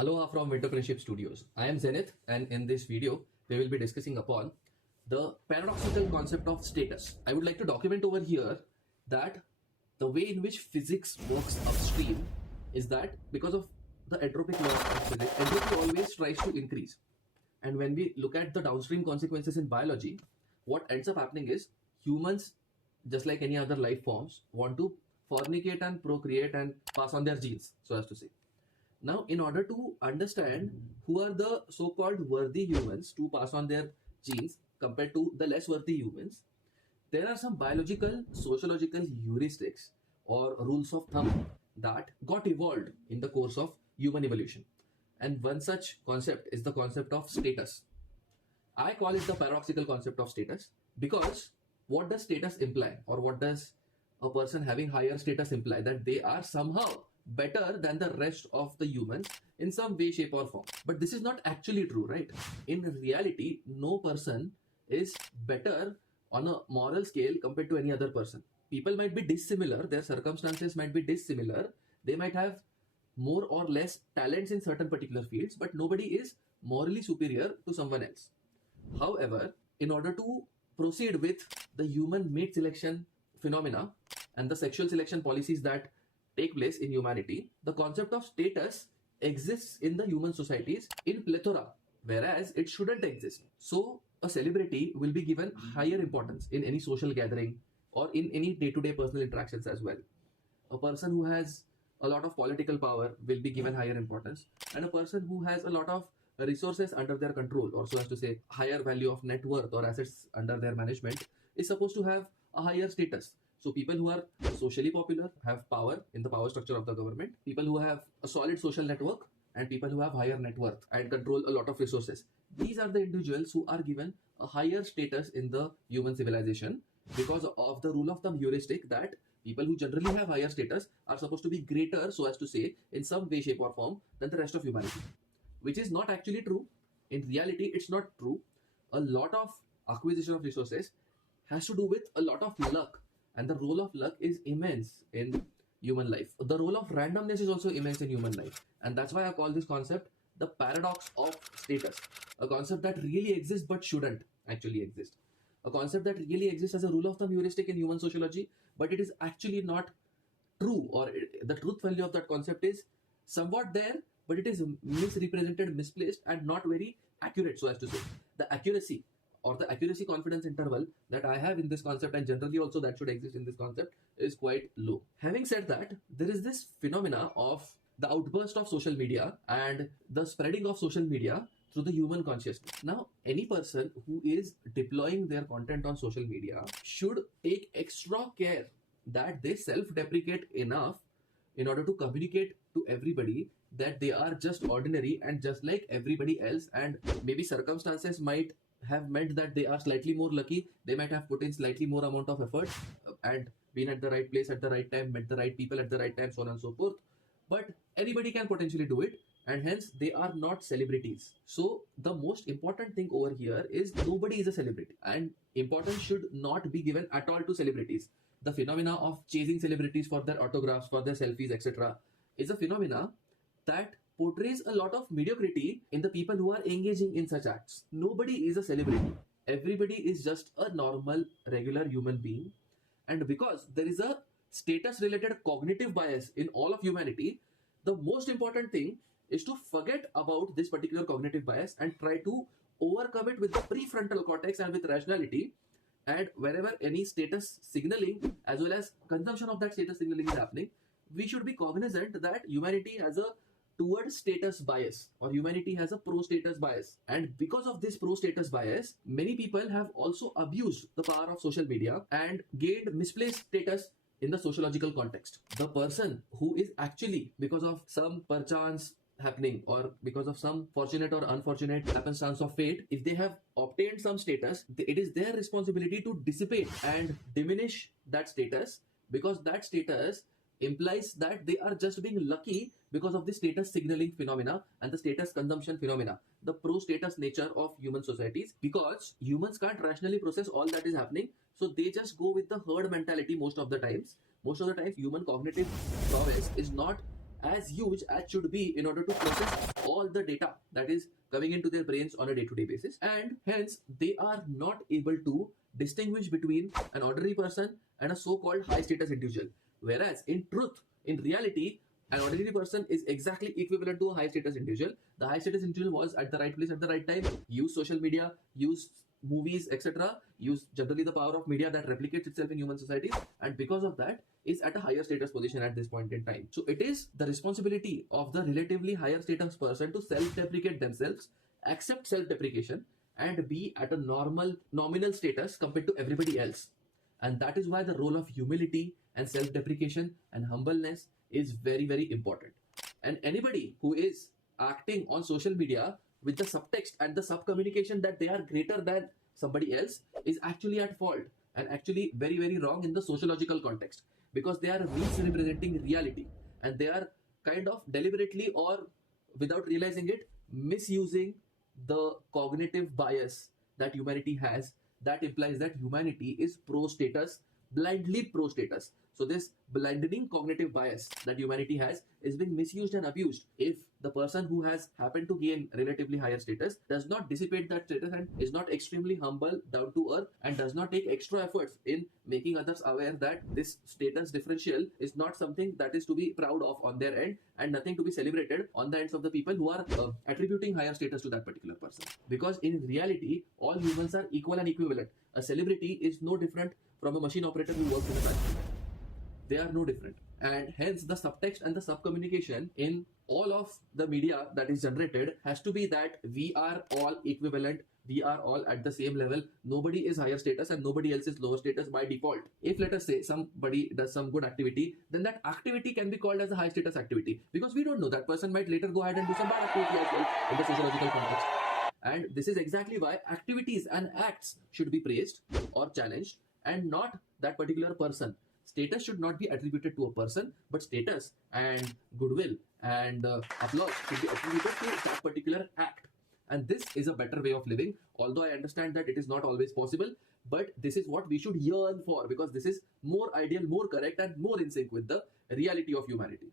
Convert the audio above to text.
Aloha from Wintrepreneurship Studios. I am Zenith, and in this video, we will be discussing upon the paradoxical concept of status. I would like to document over here that the way in which physics works upstream is that because of the entropic law of physics, entropy always tries to increase. And when we look at the downstream consequences in biology, what ends up happening is humans, just like any other life forms, want to fornicate and procreate and pass on their genes, so as to say. Now, in order to understand who are the so-called worthy humans to pass on their genes compared to the less worthy humans, there are some biological, sociological heuristics or rules of thumb that got evolved in the course of human evolution. And one such concept is the concept of status. I call it the paradoxical concept of status because what does status imply, or what does a person having higher status imply? That they are somehow better than the rest of the humans in some way, shape, or form. But this is not actually true, right? In reality, no person is better on a moral scale compared to any other person. People might be dissimilar, their circumstances might be dissimilar, they might have more or less talents in certain particular fields, but nobody is morally superior to someone else. However, in order to proceed with the human mate selection phenomena and the sexual selection policies that take place in humanity, the concept of status exists in the human societies in plethora, whereas it shouldn't exist. So a celebrity will be given higher importance in any social gathering or in any day-to-day personal interactions as well. A person who has a lot of political power will be given higher importance, and a person who has a lot of resources under their control, or so as to say higher value of net worth or assets under their management, is supposed to have a higher status. So people who are socially popular have power in the power structure of the government, people who have a solid social network, and people who have higher net worth and control a lot of resources. These are the individuals who are given a higher status in the human civilization because of the rule of thumb heuristic that people who generally have higher status are supposed to be greater, so as to say, in some way, shape, or form than the rest of humanity, which is not actually true. In reality, it's not true. A lot of acquisition of resources has to do with a lot of luck, and the role of luck is immense in human life. The role of randomness is also immense in human life, and that's why I call this concept the paradox of status, a concept that really exists but shouldn't actually exist, a concept that really exists as a rule of thumb heuristic in human sociology, but it is actually not true, or the truth value of that concept is somewhat there, but it is misrepresented, misplaced, and not very accurate, so as to say. The accuracy or the accuracy confidence interval that I have in this concept, and generally also that should exist in this concept, is quite low. Having said that, there is this phenomena of the outburst of social media and the spreading of social media through the human consciousness. Now, any person who is deploying their content on social media should take extra care that they self-deprecate enough in order to communicate to everybody that they are just ordinary and just like everybody else, and maybe circumstances might have meant that they are slightly more lucky, they might have put in slightly more amount of effort and been at the right place at the right time, met the right people at the right time, so on and so forth. But anybody can potentially do it, and hence they are not celebrities. So the most important thing over here is nobody is a celebrity, and importance should not be given at all to celebrities. The phenomena of chasing celebrities for their autographs, for their selfies, etc., is a phenomena that portrays a lot of mediocrity in the people who are engaging in such acts. Nobody is a celebrity. Everybody is just a normal, regular human being. And because there is a status-related cognitive bias in all of humanity, the most important thing is to forget about this particular cognitive bias and try to overcome it with the prefrontal cortex and with rationality. And wherever any status signaling as well as consumption of that status signaling is happening, we should be cognizant that humanity has a towards status bias, or humanity has a pro-status bias. And because of this pro-status bias, many people have also abused the power of social media and gained misplaced status in the sociological context. The person who is actually, because of some perchance happening or because of some fortunate or unfortunate happenstance of fate, if they have obtained some status, it is their responsibility to dissipate and diminish that status, because that status implies that they are just being lucky because of the status signaling phenomena and the status consumption phenomena, the pro-status nature of human societies, because humans can't rationally process all that is happening, so they just go with the herd mentality most of the times. Most of the times, human cognitive prowess is not as huge as should be in order to process all the data that is coming into their brains on a day-to-day basis, and hence they are not able to distinguish between an ordinary person and a so-called high-status individual. Whereas in truth, in reality, an ordinary person is exactly equivalent to a high-status individual. The high-status individual was at the right place at the right time, use social media, use movies, etc., use generally the power of media that replicates itself in human societies, and because of that is at a higher status position at this point in time. So it is the responsibility of the relatively higher status person to self-deprecate themselves, accept self-deprecation, and be at a nominal status compared to everybody else. And that is why the role of humility and self-deprecation and humbleness is very, very important. And anybody who is acting on social media with the subtext and the sub-communication that they are greater than somebody else is actually at fault, and actually very, very wrong in the sociological context, because they are misrepresenting reality, and they are kind of deliberately or without realizing it misusing the cognitive bias that humanity has, that implies that humanity is pro-status, blindly pro-status. So this blinding cognitive bias that humanity has is being misused and abused if the person who has happened to gain relatively higher status does not dissipate that status and is not extremely humble, down to earth, and does not take extra efforts in making others aware that this status differential is not something that is to be proud of on their end, and nothing to be celebrated on the ends of the people who are attributing higher status to that particular person. Because in reality, all humans are equal and equivalent. A celebrity is no different from a machine operator who works in a factory. They are no different, and hence the subtext and the sub-communication in all of the media that is generated has to be that we are all equivalent, we are all at the same level, nobody is higher status and nobody else is lower status by default. If, let us say, somebody does some good activity, then that activity can be called as a high status activity, because we don't know, that person might later go ahead and do some bad activity as well in the sociological context. And this is exactly why activities and acts should be praised or challenged, and not that particular person. Status should not be attributed to a person, but status and goodwill and applause should be attributed to that particular act. And this is a better way of living, although I understand that it is not always possible, but this is what we should yearn for, because this is more ideal, more correct, and more in sync with the reality of humanity.